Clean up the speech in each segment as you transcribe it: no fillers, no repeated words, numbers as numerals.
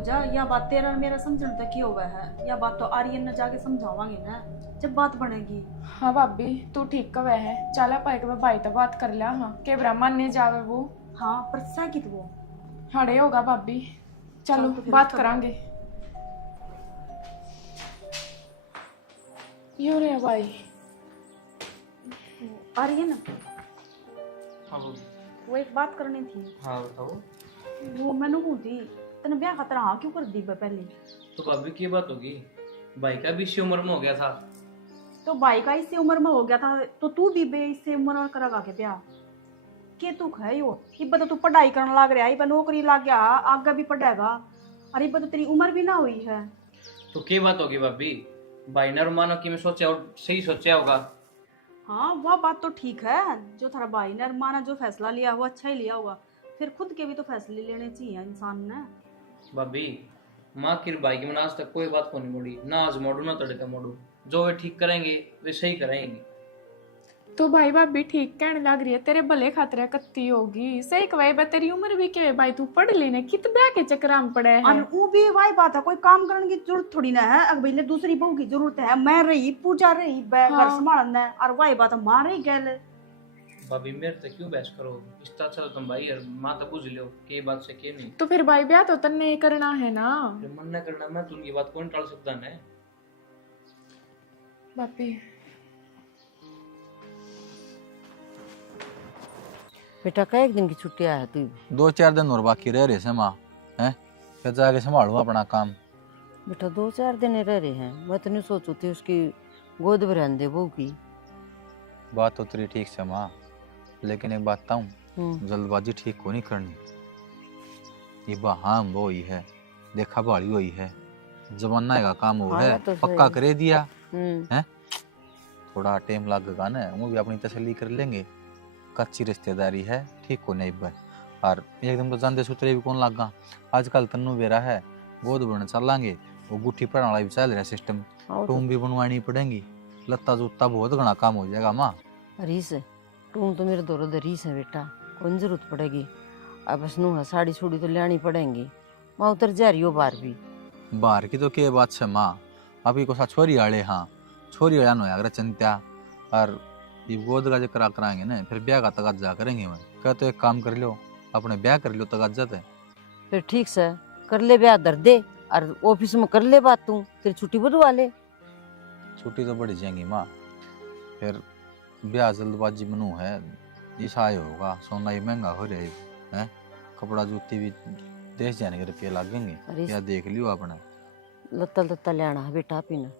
पूजा, या बात तेरा और मेरा समझने तक ही हुआ है, या बात तो आर्यन ने जाके समझावांगे ना जब बात बनेगी। हाँ भाभी तू ठीक कवे है, चल आप एक बार भाई तो बात कर लिया। हाँ के ब्राह्मण ने जावे वो। हाँ पर साकित वो हड़े होगा भाभी, चलो चल तो फिर बात चलो। करांगे। यो रे भाई आर्यन, हाँ वो एक बात करनी थी। हाँ बताओ। वो मैंने पूछी तेने ब्याह खातर हाँ क्यों कर दी पहले? तो भाभी की बात होगी, भाई का भी इसी उम्र में हो गया था। तो भाई का इससे उम्र में हो गया था तो तू भी बे इससे उम्र में करा के ब्याह के तू है यो। इब तो तू पढ़ाई करने लग रहा है, इब नौकरी लग गया, आगे भी पढ़ेगा, अरे इब तो तेरी उम्र भी ना हुई है। तो की बात होगी भाभी, भाई ने मानो कि मैं सोचा और सही सोचा होगा। हाँ वह बात तो ठीक है, जो थारा भाई ने माना जो फैसला लिया वो अच्छा ही लिया होगा, फिर खुद के भी तो फैसले लेने चाहिए इंसान ने। भाभी माँ की भाई की मैंने आज तक कोई बात को नहीं मोड़ी, ना आज मोड़ू ना तड़का मोड़ू, जो वे ठीक करेंगे वे सही करेंगे। तो भाई भाभी ठीक कहने लग रही है, तेरे भले खातिर कत्ती होगी सही कवाई बा, तेरी उम्र भी क्या है भाई, तू पढ़ लेने कित ब्याह के चक्कर में पड़े है। और वो भी वही बात है, कोई काम करने की जरूरत थोड़ी ना है, अब भैया दूसरी बहू की जरूरत है, मैं रही पूजा रही घर हाँ। संभालना है, और वही बात है मार ही गैल। भाभी मेरे से क्यों बहस करो, इतना अच्छा तो तुम भाई और माँ तो बुझ लो के बात से के नहीं। तो फिर भाई ब्याह तो तन्ने करना है ना फिर मन न करना, मैं तुमकी बात कौन टाल सकता है। भाभी। बेटा का एक दिन की छुट्टी आया तू? 2-4 दिन और बाकी रह रहे से माँ हैं, फिर जाके संभालू अपना काम। बेटा 2-4 दिन रह रहे हैं, मैं तो नहीं सोचू थी उसकी गोद भरान दे बहू की। बात तो तेरी ठीक से माँ, लेकिन एक बात बताऊँ, जल्दबाजी ठीक को नहीं करनी। ये बहाम वो ही है, देखा भाड़ी वही है, जमाना का काम वो हाँ, है, ये तो पक्का सही। करे दिया हम्म। है। थोड़ा टाइम लगेगा ना, वो भी अपनी तसल्ली कर लेंगे, कच्ची रिश्तेदारी है, ठीक को नहीं बस। और एकदम तो जानते सुतरे भी कौन लगा, आजकल तन्नू बेरा है, गोद भरने चलांगे, वो गुट्ठी पड़ाने वाला भी चल रहा सिस्टम, हाँ, टूम भी बनवानी पड़ेंगी, लत्ता जूता बहुत घना काम हो जाएगा माँ। रीस तुम तो मेरे दौर रीस है बेटा, कौन जरूरत पड़ेगी। अब बस नूह साड़ी छुड़ी तो लेनी पड़ेंगी, माँ उतर जा रही हो बाहर भी। बाहर की तो के बात है माँ, अभी को सा छोरी आले, हाँ छोरी आया नो अगर चिंता, और ये गोद का जो करा कराएंगे ना, फिर ब्याह का तगाजा करेंगे। मैं क्या तो एक काम कर लो, अपने ब्याह कर लो, तगाजा जाते फिर ठीक से कर ले ब्याह दर दे, और ऑफिस में कर ले बात, तू तेरी छुट्टी बुधवा ले। छुट्टी तो बढ़ जाएंगी माँ, फिर ब्याह जल्दबाजी मनू है, ऐसा होगा, सोना ही महंगा हो रहा है, कपड़ा जूती भी देश जाने के रुपये लगेंगे, अरे या देख लियो अपने। लत्ता लत्ता लेना है बेटा पीना,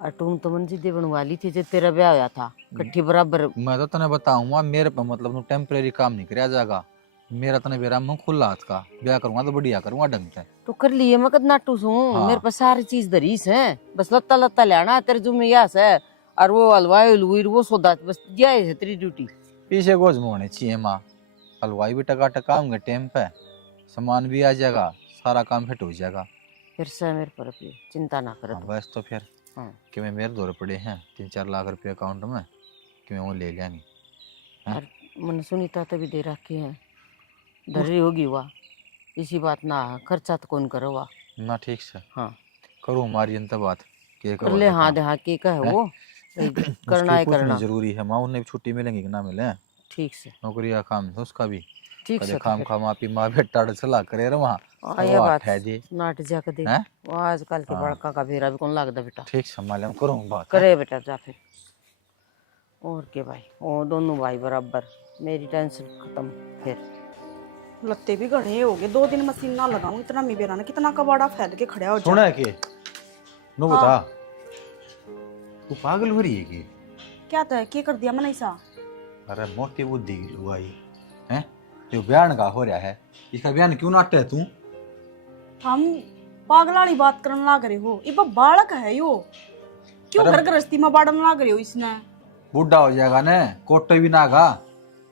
और तुम तो मन जिद्दी बनवा ली थी जब तेरा ब्याह होया था, कट्ठी बराबर। मैं तो तने बताऊंगा, मेरे पे मतलब टेम्परेरी काम नहीं कराया जाएगा, मेरा तने बेरा मुंह खुला हाथ का, ब्याह करूंगा तो बढ़िया करूंगा ढंग से। तो कर लिए मैं कद नाटू सू, हाँ। मेरे पास सारी चीज दरीस है, बस लत्ता लत्ता लेना है तेरे जुम्मे यास है, और वो हलवाई हलवुई वो सौदा बस दिया है तेरी ड्यूटी। पीछे गोज में होने चाहिए माँ, हलवाई भी टका टका होंगे टाइम पे, सामान भी आ जाएगा, सारा काम फिट हो जाएगा। फिर से मेरे पर अपनी चिंता ना कर। हाँ बस तो फिर हाँ। कि मैं मेरे दौरे पड़े हैं 3-4 लाख रुपए अकाउंट में, कि मैं वो ले लेंगे। और मन सुनीता तो भी दे रखी है, धरी होगी वह, इसी बात ना खर्चा तो कौन करो वह। ना ठीक से हाँ करूँ हमारी अंत बात के कर ले, हाँ दे हाँ के का है वो करना है करना जरूरी है माँ, उन्हें भी छुट्टी मिलेंगी कि ना मिले, ठीक से नौकरी का काम है उसका भी, ठीक कदे से। काम खा माँ पी माँ बेटा चला करे रे वहाँ ये बात है जी। नाट जा के दे, हैं? वो आजकल के हाँ। बड़का का भेरा भी कौन लगता बेटा। ठीक संभाल हम करूँ बात। करे बेटा जा फिर, और के भाई वो दोनों भाई बराबर, मेरी टेंशन खत्म। फिर लगते भी गढ़े हो गए, 2 दिन मशीन ना लगाऊं, इतना मी बेरा ना कितना कबाड़ा फैल के खड़ा हो जाए। सुना है कि नो बता, तू पागल हो रही है कि क्या था क्या कर दिया मैंने ऐसा? अरे मोटी बुद्धि की लुगाई हैं, जो बयान का हो रहा है, इसका बयान क्यों नाटे है तू? हम पागलाड़ी बात करने लग रहे हो, ये बालक है यो, क्यों अरे- घर गृहस्थी में बाड़न लग रहे हो इसने? बूढ़ा हो जाएगा ने, कोटे भी ना गा,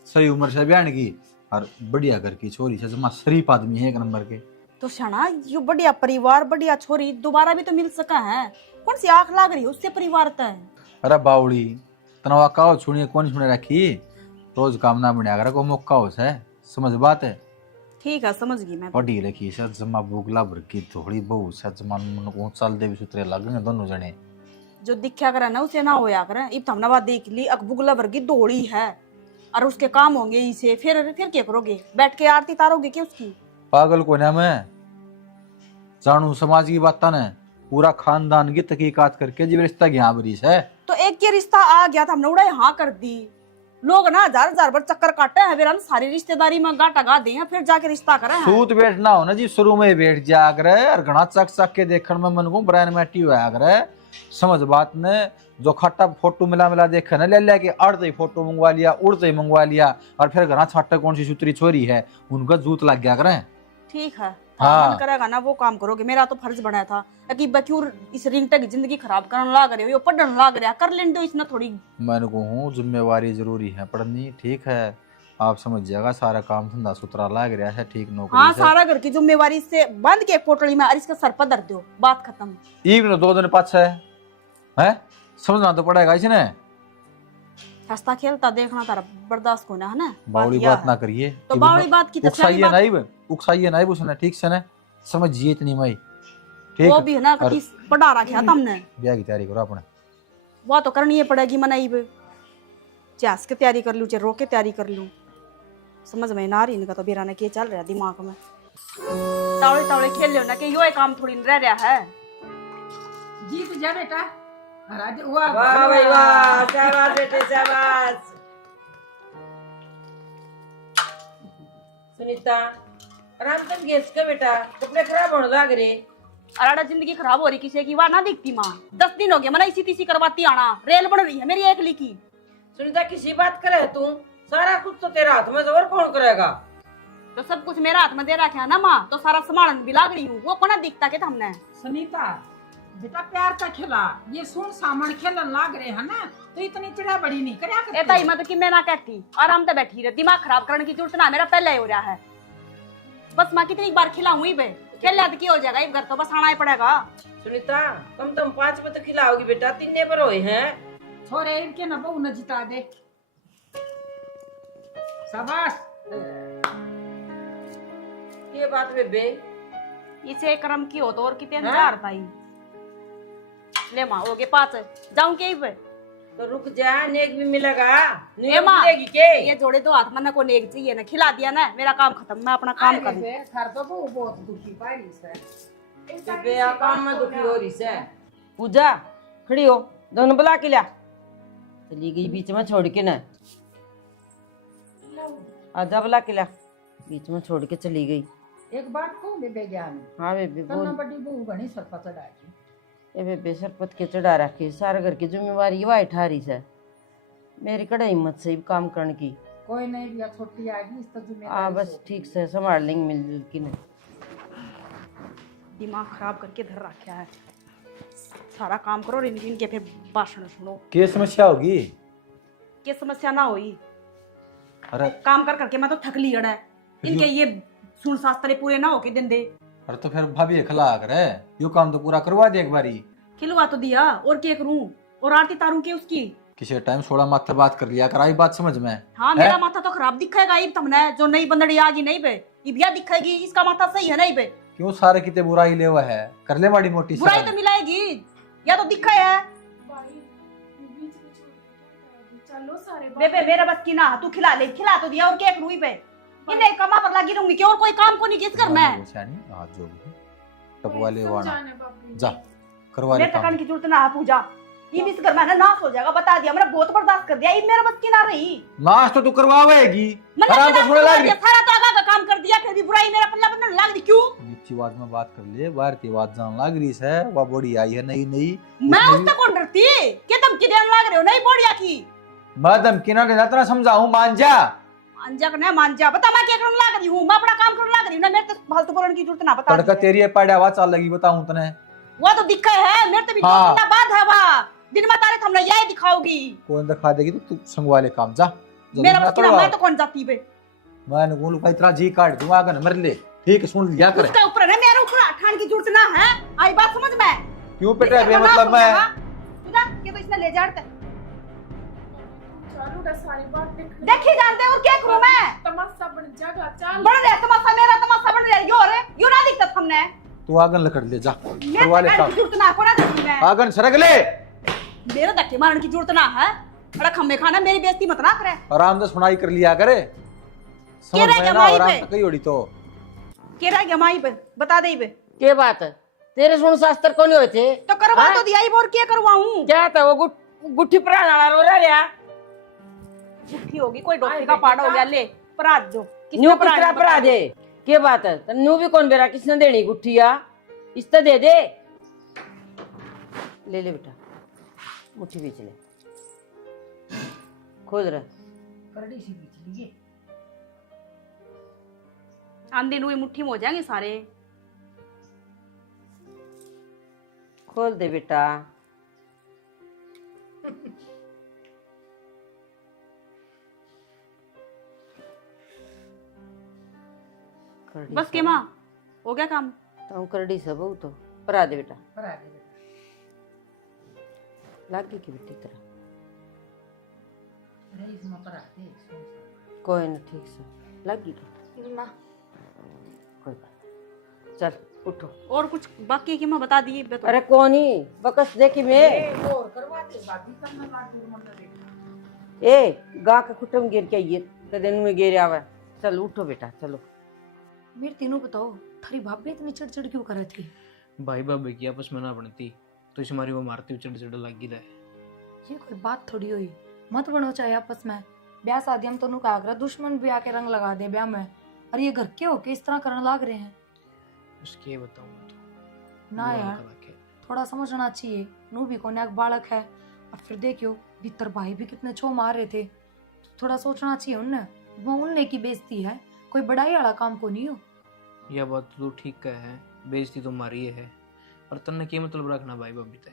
सही उम्र से बयान की, और बढ़िया घर की छोरी से, जमा शरीफ आदमी है एक नंबर के। तो शना यो बढ़िया परिवार बढ़िया छोरी दोबारा भी तो मिल सका है, कौन सी आंख लाग रही है उससे परिवार तय। अरे बावड़ी तनवा का सुनिए कौन सुने रखी, रोज काम ना बने अगर को मौका हो से, समझ बात है। ठीक है समझ गई मैं। पढ़ी लिखी से जमा बुगला भर की थोड़ी बहु सच मन मन को चल देवी सुतरे लगेंगे दोनों जने। जो दिखा करे ना उसे ना होया करे। इब तो हमने बात देख ली, अकबुगला वर्गी दौड़ी है और उसके काम होंगे इसे, फिर क्या करोगे? बैठ के आरती तारोगे क्या उसकी? पागल को ना मैं जानू समाज की बात ने पूरा खानदान की तहकीकात करके जीव रिश्ता यहाँ बरीस है। तो एक के रिश्ता आ गया था, हमने उड़ा हाँ कर दी। लोग ना हजार हजार बार चक्कर काटे हैं, फिर हम सारी रिश्तेदारी में गाटा गा दे हैं, फिर जाके रिश्ता करे हैं। सूत बैठना हो ना जी, शुरू में बैठ जा करे और घना चक चक के देखने में मन को ब्रांड मैटी हुआ करे। समझ बात ने जो खट्टा फोटो मिला मिला देखे ना ले लेके अड़ते ही फोटो मंगवा लिया, उड़ते ही मंगवा लिया और फिर घना छाटा कौन सी सुतरी छोरी है उनका जूत लग गया करे। ठीक है हाँ। मन करेगा ना वो काम करोगे। मेरा तो फर्ज बनाया था कि बक्यूर इस रिंगटे की जिंदगी खराब करने लाग रहे हो, यो पढ़ने लाग रहा कर लेने दो इसने थोड़ी। मैंने को हूँ जिम्मेवारी जरूरी है पढ़नी, ठीक है आप समझ जाएगा सारा काम धंधा सुथरा लाग रहा है, ठीक नौकरी हाँ से। सारा घर की जिम्मेवारी से बंद के पोटली में और इसका सर पर धर दो, बात खत्म। इवन 2 दिन पाछे है समझना तो पड़ेगा इसने। हंसता खेलता देखना तारा बर्दाश्त को ना है ना। बावड़ी यह बात है। ना करिए तो बावड़ी बात की उकसाइए नहीं उसने, ठीक से ना समझिए इतनी मई ठीक। वो भी है ना कि पढ़ा रखा था हमने, ब्याह की तैयारी करो अपने। वो तो करनी पड़ेगी मनाई पे, चास के तैयारी कर लूं चाहे रो के तैयारी कर लूं, समझ में ना रही इनका। तो बेरा ने क्या चल रहा दिमाग में, तावड़े तावड़े खेल लो ना कि यो काम थोड़ी रह रहा है। जीत जा बेटा। वाह भाई वाह, शाबाश बेटे शाबाश। सुनीता आराम से गैस का बेटा, कपड़े खराब होने लग रहे। अराड़ा जिंदगी खराब हो रही किसी की, वाह ना दिखती माँ। 10 दिन हो गए मना इसी तीसी करवाती आना, रेल बन रही है मेरी एकली की। सुनीता किसी बात करे तू, सारा कुछ तो तेरा हाथ में, और कौन करेगा? तो सब कुछ मेरा हाथ में दे रखा है ना माँ, तो सारा संभालन भी लाग रही हूँ। वो कोना दिखता के हमने। सुनीता बेटा प्यार का खेला, ये सुन सामन खेलन लाग रहे हैं ना, तो इतनी चिड़ा बड़ी नहीं करया करती। एता ही मत कि मैं ना कहती, आराम से बैठी रहे, दिमाग खराब करने की जरूरत ना, मेरा पहले ही हो रहा है। बस माँ कितनी बार खिलाऊं ही बे, खेल लिया तो क्या हो जाएगा, घर तो बस आना ही पड़ेगा। सुनीता कम तुम 5 में तो खिलाओगी बेटा, 3 नेबर होए हैं। छोरे इनके न बहू न जिता दे। शाबाश। ये बात बेबे इसे कर्म की हो तो और कितने हजार था ही। ले माँ हो गए 5, जाऊं के पे तो रुक जा, नेक भी मिलेगा। ए नेक माँ, मिलेगी के? ये जोड़े तो हाथ में को नेक चाहिए ना, खिला दिया ना, मेरा काम खत्म, मैं अपना काम करूं। घर तो बहू बहुत दुखी पारी से। बेबे आ काम में दुखी हो रही से। पूजा खड़ी हो, दोनों बुला के ला। चली गई बीच में छोड़ के ना, आजा बुला के ला, बीच में छोड़ के चली गई। एक बात कहूं बेबे ज्ञान, हाँ बेबे बोल। तन्ना बड़ी बहू घनी सरपत चढ़ाई। ए बेबे सरपत के चढ़ा रखी, सारा घर की जिम्मेवारी वाई ठारी से, मेरी कड़ा हिम्मत से काम करने की। कोई नहीं भी छोटी आएगी इस तो आ जिम्मेदारी बस ठीक से संभाल लेंगे मिलजुल के ना। दिमाग खराब करके धर रखा है, सारा काम करो और इनके फिर भाषण सुनो। क्या समस्या होगी? क्या समस्या ना हुई, अरे काम कर करके मैं तो थक ली है। इनके ये सुन शास्त्र पूरे ना होके दिन दे। अरे तो फिर भाभी खिला करे, यो काम तो पूरा करवा दे एक बारी। खिलवा तो दिया, और क्या करूं, और आरती तारूं के उसकी। किसी टाइम 16 माथे बात कर लिया कर, आई बात समझ में। हाँ मेरा माथा तो खराब दिखेगा इब तुमने, जो नई बंदड़ी आ गई नहीं बे, इबिया दिखेगी, इसका माथा सही है नहीं बे। क्यों सारे किते बुराई ले हुआ है, कर ले माड़ी मोटी बुराई तो मिलाएगी, या तो दिखा है। चलो सारे बेबे मेरा बस की ना, तू खिला ले, खिला तो दिया, और क्या करूं इबे, इन्हें कमा पर लगी रहूंगी क्यों, और कोई काम को नहीं किस कर मैं। हाथ जो भी टपवा ले वाना समझाने बाबू जा करवा ले मेरे काम। तकन की जरूरत ना है पूजा, ये भी इस घर में ना नाश हो जाएगा, बता दिया, मेरा बहुत बर्दाश्त कर दिया, ये मेरा बस की ना रही। नाश तो तू करवावेगी, मैंने आराम से थोड़ा लाग सारा तो आगा का काम कर दिया, फिर भी बुराई मेरा पल्ला बंधन लाग दी क्यों। नीची आवाज में बात कर ले, बाहर की आवाज जान लाग रही है, वह बॉडी आई है नई नई। मैं उससे कौन डरती, क्या धमकी देने लाग रहे हो, नहीं बोलिया की। मैं धमकी ना देना, तेरा समझाऊं मान जा। मांजा ने मांजा, बता मैं क्या करने लाग रही हूँ, मैं अपना काम करने लाग रही हूँ ना, मेरे तो फालतू बोलने की जरूरत ना, बता तड़का दी है। तेरी पड़ा हुआ चाल लगी बताऊं तने। वो तो दिखा है, मेरे तो भी हाँ। 2 घंटा बाद है वहाँ, दिन में तारे हमने यही दिखाओगी। कौन दिखा देगी तो तू संगवा ले काम जा। जल्दी मेरा ना बस की ना, करवा। मैं तो कौन जाती बे, मैं बोलूं भाई तेरा जी काट दूंगा अगर मर ले, ठीक सुन लिया कर। उसका ऊपर है, मेरे ऊपर ठान की जरूरत ना है, आई बात समझ में। क्यों बेटा बे मतलब मैं तुझा ये तो इसने ले जाते, लूड़ा सारी बात देखी जानते और क्या करूं मैं? तमाशा बन जाएगा चल। बन रहा तमाशा, मेरा तमाशा बन रहा है। यो रे, यो ना दिखता हमने। तू आगन लकड़ ले जा, मैं करवा ले काम। जरूरत ना कोना देखी मैं। आगन सरक ले। मेरा धक्के मारने की जरूरत ना है। बड़ा खम्मे खाना, मेरी बेइज्जती मत ना करे। आराम से सुनाई कर लिया करे। समझ रह में गया ना माई आराम पे? से कही होड़ी तो। के रह गया माई पे? बता दे बे। के बात है? तेरे सुन शास्त्र कौन हुए थे? तो करवा हाँ? तो दिया ही, और क्या करवाऊं? क्या था वो गुट्ठी प्राण वाला रो रहा? झूठी होगी, कोई डॉक्टर का पाड़ा हो गया। ले परात दो। न्यू किसरा परा दे? के बात है? तो न्यू भी कौन बेरा किसने देनी गुट्ठिया? इस तो दे दे। ले ले बेटा, मुट्ठी बीच ले, खोल रहा। करड़ी सी बीच लिए। आंधी नुई मुट्ठी में हो जाएंगे सारे। खोल दे बेटा। बस के माँ हो गया काम। तो करड़ी सब हो तो परा दे बेटा। परा दे बेटा। लागी की बेटी तरह रही इसमें परा दे। सुन सा। कोई ना, ठीक से लागी की ना कोई बात। चल उठो। और कुछ बाकी है कि मैं बता दिए बे तो। अरे कौन ही बकस देखी मैं। और करवा दे भाभी, करना लाग दूर मन देखा। ए गा के खुटम गिर के आइए कदे में गिर आवे। चल उठो बेटा, चलो। मेरे तीनों बताओ, थारी भाभी इतनी चिड़चिड़ क्यों कर रही थी? भाई भाभी की आपस में ना बनती तो इस हमारी वो मारती हुई चिड़ लगी रहे। ये कोई बात थोड़ी हुई। मत बनो चाहे आपस में। ब्याह शादी हम दोनों का आगरा, दुश्मन भी आके रंग लगा दे ब्याह में। और ये घर के होके इस तरह करने लाग रहे हैं। उसके बताऊं मैं तो ना बुरा यार, कला के। थोड़ा समझना चाहिए। नू भी कोने एक बालक है। और फिर देखियो भीतर भाई भी कितने छो मार रहे थे। थोड़ा सोचना चाहिए उनने। वो उनने की बेइज्जती है, कोई बड़ाई वाला काम को नहीं हो। यह बात तो ठीक कह है, बेइज्जती तो मारी है। और तन्ने के मतलब रखना भाई भाभी ते।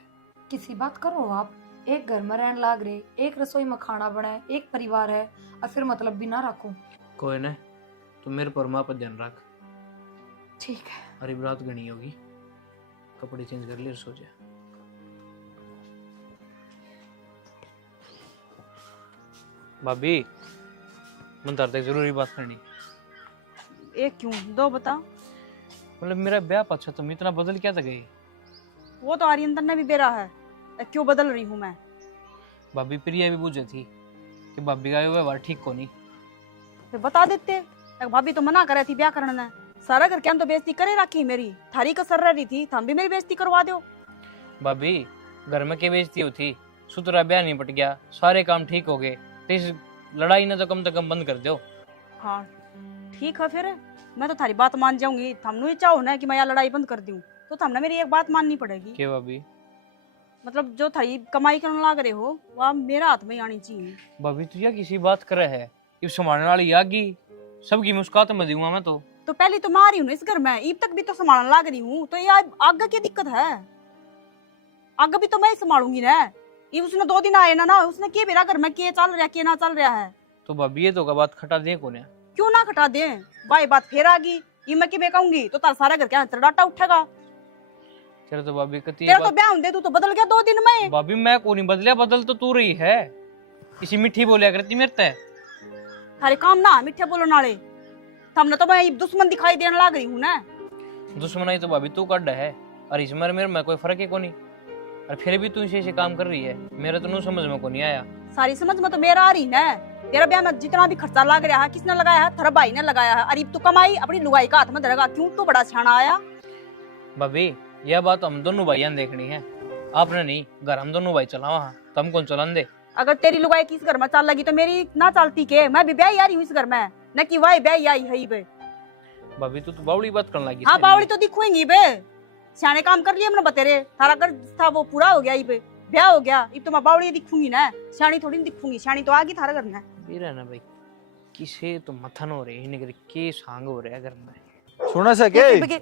किसी बात करो आप। एक घर में रहने लाग रहे, एक रसोई में खाना बनाए, एक परिवार है, और फिर मतलब भी ना रखो। कोई न, तू मेरे पर माँ पर ध्यान रख। ठीक है। अरे रात गणी होगी, कपड़े चेंज कर लिए और सो जा। भाभी मन तार तक जरूरी बात करनी। एक क्यों दो बता। मतलब मेरा ब्याह पछा तुम इतना बदल क्या था गई? वो तो आर्यन ने भी बेरा है। क्यों बदल रही हूँ मैं? भाभी प्रिया भी बुझे थी कि भाभी का व्यवहार ठीक को नहीं। फिर बता देते। एक भाभी तो मना करे थी ब्याह करने ने। सारा घर के हम तो बेइज्जती करे रखी मेरी। थारी कसर रही थी, हम भी मेरी बेइज्जती करवा दो। भाभी घर में क्या बेइज्जती होती? सुतरा ब्याह नहीं पट गया, सारे काम ठीक हो गए, तो इस लड़ाई ने तो कम से कम बंद कर दो। हाँ ठीक है, फिर मैं तो थारी बात मान जाऊंगी। थमनु ही चाहो ना कि मैं यहाँ लड़ाई बंद कर दूं, तो थमने मेरी एक बात माननी पड़ेगी। क्या भाभी? मतलब जो थारी कमाई करने लाग रहे हो वह मेरा हाथ में ही आनी चाहिए। भाभी तू या किसी बात करे है? ये संभालने वाली आगी सबकी मुस्कात में दूंगा मैं तो पहले तो मारी हूँ इस घर में, ईब तक भी तो संभालने लाग रही हूँ। तो ये आगे की दिक्कत है? आगे भी तो मैं ही संभालूंगी ना। ये उसने 2 दिन आए ना उसने के मेरा घर में के चल रहा के ना चल रहा है। तो भाभी ये तो का बात खटा दे कोने? क्यों ना खटा दे भाई? बात फिर आ गई। ये मैं कि कहूंगी तो तार सारा घर के डाटा उठेगा। तेरा तो भाभी कती तेरा तो ब्याह होने तू तो बदल गया 2 दिन में। भाभी मैं को नहीं बदलिया, बदल तो तू रही है। इसी मिठी बोलिया करती मेरे ते। थारे काम ना मिठे बोलने वाले। हमने तो मैं दुश्मन दिखाई देने लग रही हूँ ना। दुश्मनाई तो भाभी तू कड्ड है, और इसमें मेरे में कोई फर्क है को नहीं। और फिर भी तू इसे काम कर रही है, मेरे तो नू समझ में को नहीं आया। सारी समझ में तो मेरा आ रही ना। तेरा ब्याह में जितना भी खर्चा लग रहा है किसने लगाया है? तेरा भाई ने लगाया है। अरे तू कमाई अपनी लुगाई का हाथ में धरेगा। क्यों तू बड़ा छाना आया? भाभी यह बात हम दोनों भाइयों ने देखनी है, आपने नहीं। घर हम दोनों भाई चलावा हाँ, तो हम कौन चलान दे? अगर तेरी लुगाई किस घर में चल लगी तो मेरी ना चलती के? मैं भी ब्याह आ रही हूँ इस घर में, न कि वही ब्याह आई है बे। भाभी तू तो बावड़ी बात करने लगी। हाँ बावड़ी तो दिखूंगी बे। सियाने काम कर लिए हमने बतेरे। थारा घर था वो पूरा हो गया बे, ब्याह हो गया। अब तो मैं बावड़ी दिखूंगी ना, सियानी थोड़ी नहीं दिखूंगी। सियानी तो आगी थारा घर में। मेरा ना भाई किसे तो मथन हो रहे हैं, के सांग हो रहे हैं घर में। सुना सके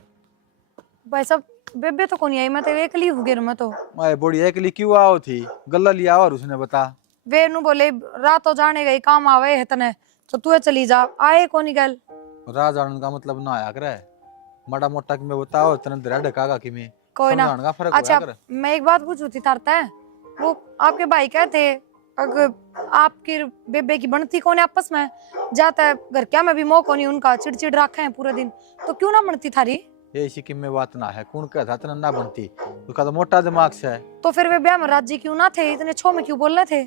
भाई साहब बेबे तो कोनी आई, मैं तो एकली हूँ घर में। तो मैं बड़ी एकली क्यों आओ थी? गल्ला लिया और उसने बता। वे नु बोले रात हो जाने गई, काम आवे है तने, तो तू चली जा। आए कोनी गल। राज आनंद का मतलब ना आया करे। माड़ा मोटा कि मैं बताओ तने दरा ढकागा कि मैं कोई ना। समझाने का फर्क अच्छा होया करे। मैं एक बात पूछू थी तारता है, वो आपके भाई कहते अगर आपकी बेबे की बनती कौन है आपस में, जाता है घर क्या में भी मौका नहीं उनका, चिड़चिड़ रखे हैं पूरे दिन, तो क्यों ना बनती थारी? ये इसी की में बात ना है, कौन कहता था ना बनती, उसका तो मोटा दिमाग से है। तो फिर वे ब्याह में राजी क्यों ना थे, इतने छो में क्यों बोल रहे थे?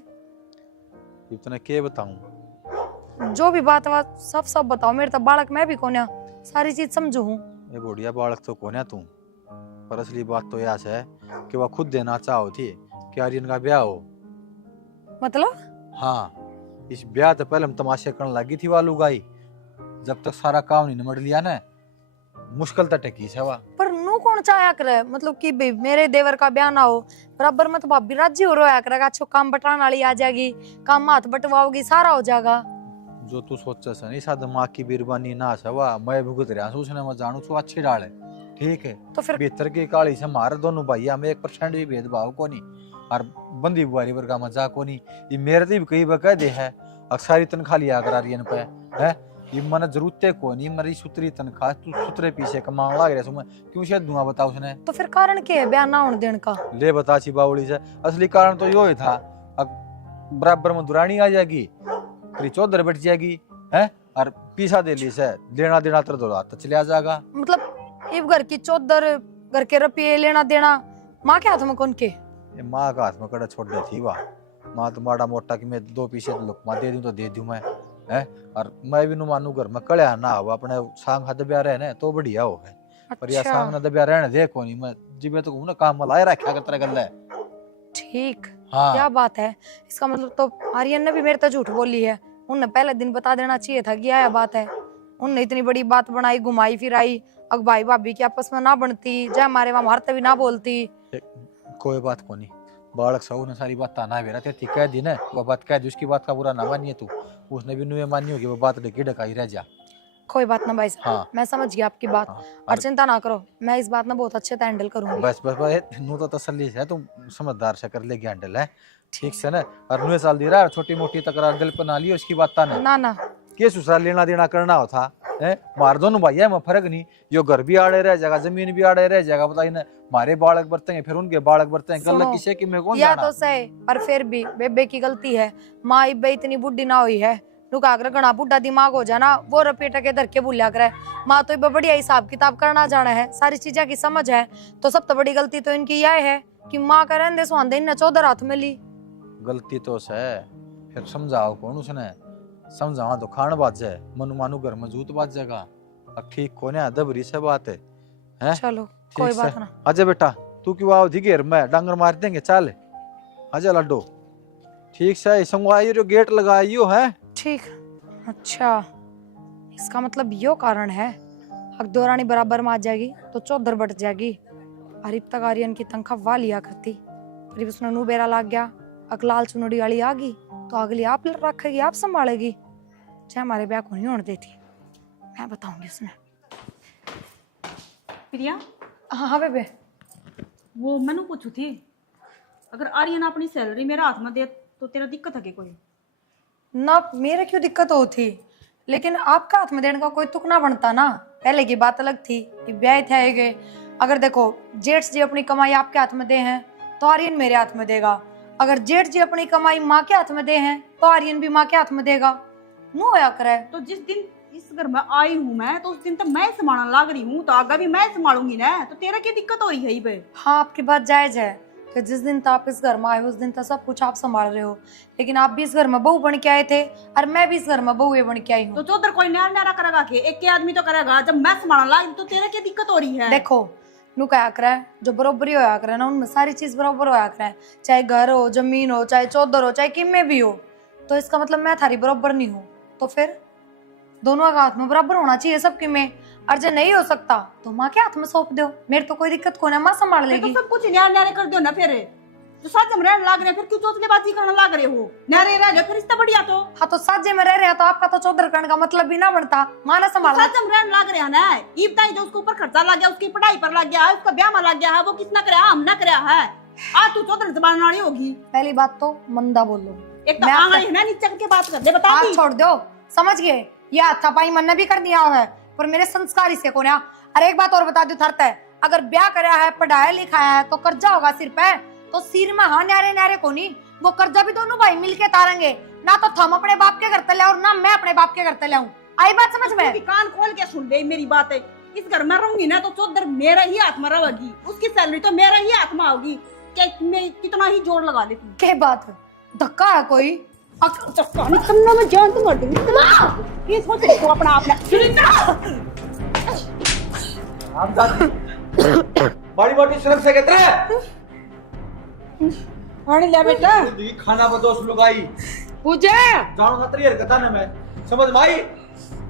इतना क्या बताऊं? जो भी बात सब बताओ, मेरे तो बालक मैं भी कोन्या सारी चीज समझू हूँ। ये बुढ़िया बालक तो कौन है तू, पर असली बात तो यह है कि वह खुद देना चाहो थी कि आर्यन का ब्याह हो। मतलब हाँ, इस ब्याह तो पहले हम तमाशे करने लगी थी वालू गाई, जब तक सारा काम नहीं निमट लिया ना, मुश्किल तो टेकी से वह। पर नू कौन चाहे करे, मतलब कि भाई मेरे देवर का ब्याह ना हो, बराबर में तो भाभी राजी हो रोया करेगा, अच्छो काम बटाने वाली आ जाएगी, काम हाथ बटवाओगी, सारा हो जाएगा। जो तू सोचा से नहीं, सा दिमाग की बिरबानी ना सवा मैं भुगत रहा हूं, उसने मैं जानू सो अच्छी डाले, ठीक है। तो फिर भीतर की काली से मारे दोनों भाई में 1% भी भेदभाव को नहीं, और बंदी बुआरी पर का मजाक को नहीं। ये मेरे से भी कई बकह दे है, अक्सारी तनख्वाह लिया करा रही पे है, ये मन जरूरत को नहीं, मेरी सुतरी तनख्वाह तू सुतरे पीछे कमांग लग रहा मैं क्यों शायद दूंगा बता उसने। तो फिर कारण क्या है ब्याह ना होने देने का? ले बता ची बावली से, असली कारण तो यो ही था, अब बराबर में दुरानी आ जाएगी, तेरी चौधर बैठ जाएगी है, और पीछा दे ली से देना देना तर दो तो चले आ जाएगा। मतलब इब घर की चौधर, घर के रुपये लेना देना माँ के हाथ में कौन के? ये माँ का हाथ में कड़ा छोड़ दे थी वाह, माँ तो माड़ा मोटा कि मैं 2 पीछे लुकमा दे दूं तो दे दूं मैं है, और मैं भी नु मानू घर में कड़िया ना हो, अपने सांग हाथ दबिया रहे तो बढ़िया हो है, पर या सांग ना दबिया रहने दे को नहीं, मैं जिबे तो ना काम मलाए रखा कर तरह गल्ला है। ठीक, हाँ क्या बात है, इसका मतलब तो आर्यन ने भी मेरे तो झूठ बोली है, उनने पहले दिन बता देना चाहिए था कि यह बात है। उनने इतनी बड़ी बात बनाई, घुमाई फिराई, अब भाई भाभी की आपस में ना बनती, जय मारे वहां मारते भी ना बोलती। कोई बात को नहीं, बालक साहू ने सारी बात ताना बेरा ते कह दी ना, वो बात कह दी, उसकी बात का बुरा ना मानिए तू, उसने भी नुए मानी होगी, वो बात ढकी ढकाई रह जा। कोई बात ना भाई साहब, हाँ। मैं समझ गया आपकी बात, हाँ, और चिंता ना करो, मैं इस बात ना बहुत अच्छे से हैंडल करूंगी। बस बस बस नू तो तसल्ली है, तुम समझदार से कर लेगी हैंडल है, ठीक से ना, और नुए साल दे रहा छोटी मोटी तकरार दिल पर ना ली उसकी बात ताना ना ना के सुसरा लेना देना करना होता है, मार दोनों भाई है, मैं फर्क नहीं, यो घर भी आड़े रह जाएगा, जमीन भी आड़े रह जाएगा, बताइए ना, मारे बालक बरते हैं फिर उनके बालक बरते हैं, गलत किसे की मैं कौन या जाना। तो सही, पर फिर भी बेबे की गलती है, माँ इब्बे इतनी बुढ़ी ना हुई है, नुका अगर घना बुढ़ा दिमाग हो जाना, वो रपेटा के धर के भूलिया करे, माँ तो इब्बे बढ़िया हिसाब किताब करना जाना है, सारी चीजें की समझ है, तो सब तो बड़ी गलती तो इनकी यह है कि माँ का रहने सुहांदे इनने चौधर हाथ में ली। गलती तो है, फिर समझाओ कौन उसने, समझावा तो खान बात है, मनु मानू घर में जूत बात जाएगा, अब ठीक कोने अदबरी से बात है चलो कोई बात ना। आजा बेटा, तू क्यों आओ थी घेर में, डांगर मार देंगे, चल आजा लड्डू, ठीक से संगवाइयो गेट लगाइयो है। ठीक, अच्छा इसका मतलब यो कारण है, अगर दौरानी बराबर में आ जाएगी तो चौधर बढ़ जाएगी, और अब तक आर्यन की तनख्वाह वा लिया करती, पर उसने नू बेरा लाग गया, अकलाल चुनड़ी वाली आ गई तो अगली आप रखेगी, आप संभालेगी, चाहे हमारे ब्याह को नहीं होने देती, मैं बताऊंगी उसने। प्रिया, हाँ बेबे, वो मैंने पूछू थी, अगर आर्यन अपनी सैलरी मेरे हाथ में दे तो तेरा दिक्कत है कि कोई? ना मेरे क्यों दिक्कत होती, लेकिन आपका हाथ में देने का कोई तुक ना बनता ना, पहले की बात अलग थी, ब्याह थे गए, अगर देखो जेठ जी अपनी कमाई आपके हाथ में दे हैं तो आर्यन मेरे हाथ में देगा, अगर जेठ जी अपनी कमाई माँ के हाथ में दे हैं तो आर्यन भी माँ के हाथ में देगा, नो होया करे। तो जिस दिन इस घर में आई हूँ मैं, तो उस दिन तो मैं संभालने लग रही हूँ, तो आगे भी मैं संभालूंगी ना, तो तेरा क्या दिक्कत हो रही है ये? हाँ आपकी बात जायज है कि जिस दिन तो आप इस घर में आए हो उस दिन तो सब कुछ आप संभाल रहे हो, लेकिन आप भी इस घर में बहू बन के आए थे और मैं भी इस घर में बहू बन के आई हूँ, तो चौधर कोई न्यारा न्यारा करेगा के एक के आदमी तो करेगा, जब मैं संभालने लगी तो तेरा क्या दिक्कत हो रही है? देखो नु क्या करे, जो बरोबरी होया करे ना उनमें सारी चीज बराबर होया करे, चाहे घर हो, जमीन हो, चाहे चौधर हो, चाहे किम में भी हो, तो इसका मतलब मैं थारी बराबर नहीं हूँ, तो फिर दोनों का हाथ में बराबर होना चाहिए सबके में, और जो नहीं हो सकता तो माँ के हाथ में सौंप दो, मेरे तो कोई दिक्कत को ना, माँ संभाल लेगी। तो सब कुछ न्यारे न्यारे कर दो ना, फिर तो साथ में रहने लग रहे, फिर क्यों चौथलेबाजी करने लग रहे हो? न्यारे रह जाओ फिर इससे बढ़िया तो। हाँ तो साजे में रह रहे हैं तो आपका तो चौधर करने का मतलब भी ना बनता, माँ ने संभाला। साथ में रहने लग रहे हैं ना, ये बताइए जो उसके ऊपर खर्चा लग गया, उसकी पढ़ाई पर लग गया है, उसका ब्याह में लग गया है, वो किसने कराया? हमने कराया है। आज तू चौधर जबान वाली होगी। पहली बात तो मंदा बोलो, एक तो आंगली है ना, नीचे करके बात कर दे, बता हाथ दी। छोड़ दो, समझ गए, ये हाथापाई मन ने भी कर दिया है, पर मेरे संस्कार इसे को ना। अरे एक बात और बता दो थरता है, अगर ब्याह कराया है, पढ़ाया लिखाया है, तो कर्जा होगा सिर पे, तो सिर में हाँ न्यारे न्यारे को नहीं, वो कर्जा भी दोनों भाई मिलके तारेंगे, ना तो हम अपने बाप के घर तले और ना मैं अपने बाप के घर तले आऊं। आई बात समझ में? तू भी कान खोल के सुन ले मेरी बात है। इस घर में रहूंगी ना तो चौधर मेरा ही हाथ में रहेगी, उसकी सैलरी तो मेरा ही हाथ में होगी। क्या मैं कितना ही जोर लगा दे तू। क्या बात है, धक्का है कोई? करना मैं जान तो मर दूंगी। ये सोच ले तू अपना आप बड़ी मोटी शर्म से कहते हैं पानी ले बेटा। दी खाना बदोस लुगाई पूजा जानो ना तेरी हरकत ना मैं समझ में आई।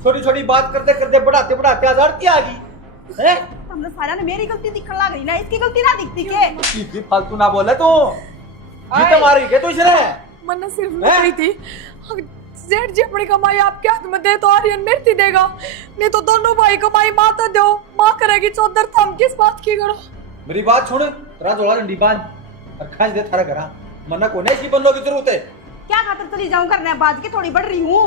छोटी छोटी बात करते करते बढ़ाते बढ़ाते आज आरती आ गई है। हमने सारा ने मेरी गलती दिखने लग रही ना, इसकी गलती ना दिखती के। सीधी फालतू ना बोले तू। जीते मारी के तू इसने मैंने सिर्फ हैं? कही थी जेठ जी अपनी कमाई आपके हाथ में दे तो आर्यन मेरे देगा, नहीं तो दोनों भाई कमाई माँ तो दो, माँ करेगी चौधर। तो हम किस बात की करो? मेरी बात सुन, तेरा जोड़ा डंडी बांध और खास दे थारा घरा मना को नहीं बनने की जरूरत है। क्या खातर चली जाऊं करने, बाज के थोड़ी बढ़ रही हूँ।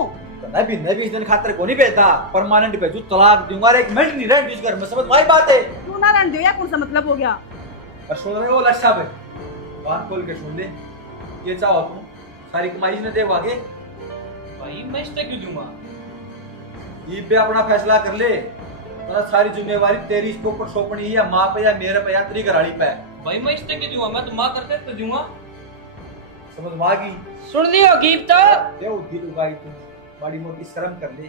मैं भी इस दिन खातर को नहीं भेजता, परमानेंट भेजू, तलाक दूंगा, एक मिनट नहीं रहेंगे इस घर में। समझ में बात है? तू ना रहने दो या कौन सा मतलब हो गया? और सुन रहे हो लट्ठा पे बात खोल के सुन ले। ये चाहो तुम सारी कमाई ने दे आगे भाई मैं इससे क्यों दूंगा? ये पे अपना फैसला कर ले। तेरा सारी जिम्मेवारी तेरी इसके ऊपर सौंपनी है, माँ पे या मेरे पे या तेरी घराड़ी पे। भाई मैं इससे क्यों दूंगा? मैं तो माँ करते तो दूंगा। समझ में आ गई? सुन लियो गीत तो दे दिल उगाई तू बड़ी मोटी शर्म कर ले।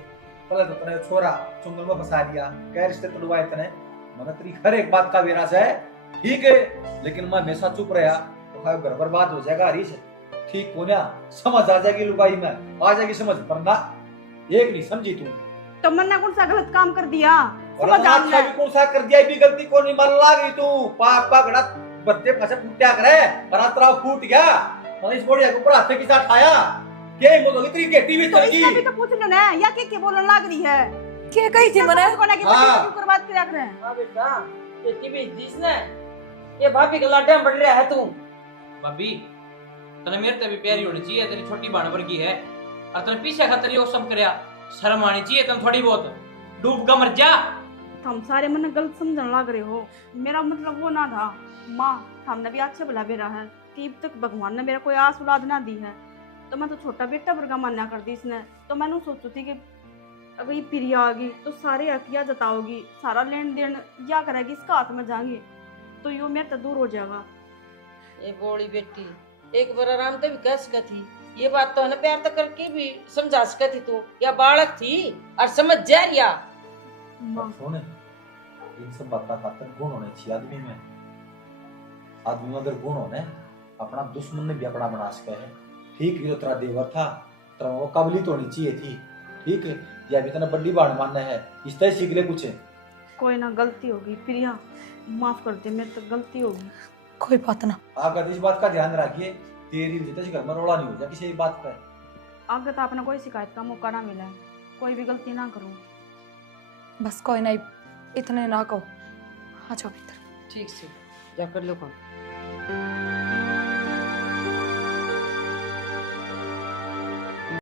पहले तो तने छोरा चुंगल में फंसा दिया, क्या रिश्ते तोड़वाए तने। मैंने तेरी हर एक बात का विराज है, ठीक है, लेकिन मैं हमेशा चुप रहा तो घर बर्बाद हो जाएगा। हरीश ठीक हो ना, समझ आ जाएगी लुगाई में, आ जाएगी समझ, वरना एक नहीं समझी तू। तो मैंने कौन सा गलत काम कर दिया? और समझ आ अच्छा भी कौन सा कर दिया, भी गलती को नहीं मान लागी तू। पाप का घड़ा बच्चे फंसे फूटा करे और तेरा फूट गया और इस बोड़िया के ऊपर हाथ के साथ आया के हिम्मत होगी तेरी गेटी भी तो चल इसका भी गई। तो पूछ लो ना, या के बोलने लग रही है? क्या कही थी मैंने? कोने की हाँ। क्यों बर्बाद किया कर रहे हैं? हां बेटा ये टीवी जिसने ये भाभी के लाडे में बढ़ रहा है तू। भाभी तने मेरे ते भी प्यारी होनी चाहिए, तेरी छोटी बहन वर्गी है और तने पीछे खातर ये सब करया। शर्म आनी चाहिए तने थोड़ी बहुत, डूब का मर जा। तुम सारे मन गलत समझने लग रहे हो, मेरा मतलब वो ना था। माँ हमने भी अच्छे भला बेरा है कि अब तक भगवान ने मेरा कोई आस औलाद ना दी है, तो मैं तो छोटा बेटा वर्गा मान्या कर दी इसने। तो मैंने सोचू थी कि अगर ये प्रिया आ गई तो सारे हकिया जताओगी, सारा लेन देन या करेगी, इसका हाथ में जाएंगे तो यो मेरे तो दूर हो जाएगा। ये बोली बेटी एक बार आराम से भी कह सका थी, ये बात तो है ना प्यार तक करके भी समझा सका थी तू, या बालक थी और समझ जा रिया। माँ सुन, इन सब बात खातर गुण होने चाहिए आदमी में। आदमी में अगर गुण होने, अपना दुश्मन ने भी अपना बना सके है। ठीक है, जो तेरा देवर था तेरा वो काबिलियत होनी चाहिए थी, ठीक है, या भी तेना बड़ी बाण मानना है, इस तरह सीख ले कुछ। कोई ना, गलती होगी प्रिया, माफ कर दे, मेरे तो गलती होगी। कोई बात ना। आप इस बात का ध्यान रखिए, तेरी वजह से घर में रोड़ा नहीं हो जाए किसी बात पर। आगे तो आपने कोई शिकायत का मौका ना मिला है, कोई भी गलती ना करूँ। बस कोई नहीं, इतने ना कहो। आ जाओ भीतर। ठीक से जा कर लो काम।